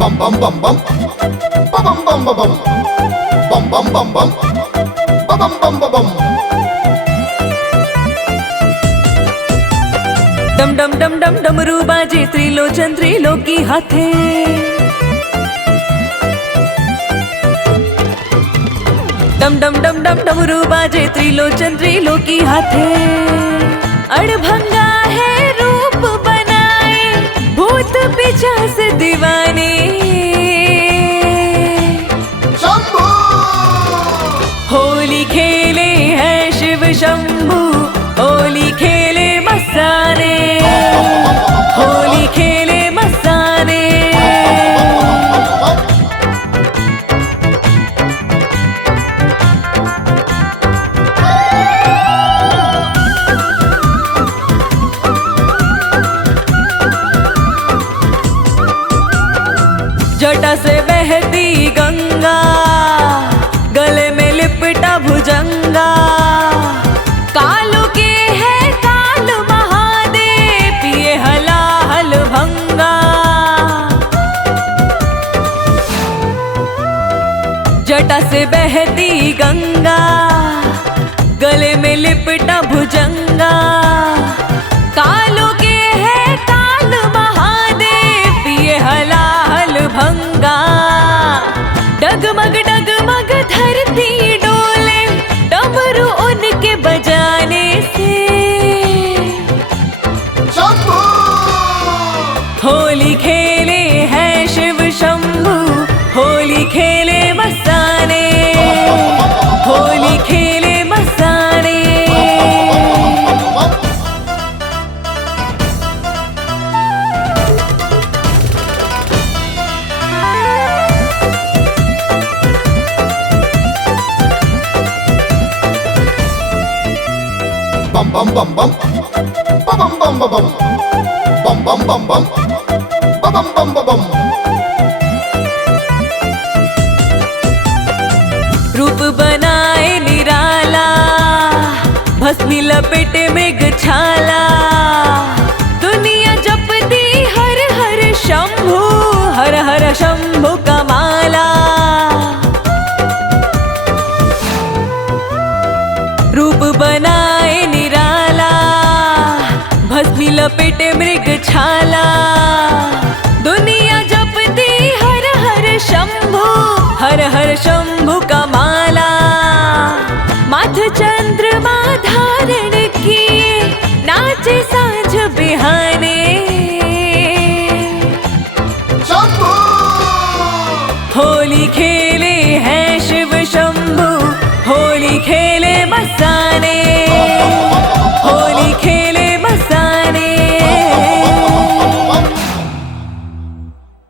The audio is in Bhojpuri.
bum bum bum bum bum bum bum bum bum bum bum bum bum bum bum bum डम डम डम डम डमरू बाजे त्रिलोचन त्रिलोकी हाथे। डम डम डम डम डमरू बाजे त्रिलोचन त्रिलोकी हाथे। अड़भंगा है रूप बनाए भूत पिशाच दीवाने। शंभू होली खेले हैं शिव शंभू, होली खेले मस्ताने, होली खेले मस्ताने। जटा से बहती गंगा, गले में लिपटा भुजंगा। कालू के है काल महादेव, पिए हलाहल भंगा। जटा से बहती गंगा, गले में लिपटा भुजंगा। कालू के है काल महादेव, पिए हलाहल भंगा। डगमग डगमग धरती डोले, डमरू उनके बजाने से। शंभू होली खेले हैं शिव शंभू, होली खेले मस्ताने, होली खेले मस्ताने। bum bum bum bum bum bum bum bum bum bum bum bum bum bum bum bum रूप बनाए निराला, भस्मी लपेटे में छाला। दुनिया जपती हर हर शंभू, हर हर शंभू का माला। रूप बनाए निराला, भस्मी लपेटे मृग छाला। दुनिया जपती हर हर शंभू, हर हर शंभू का माला। माथ चंद्रमा धारण किए, नाचे सांझ बिहाने। शंभू होली खेले हैं शिव शंभू, होली खेले मस्ताने।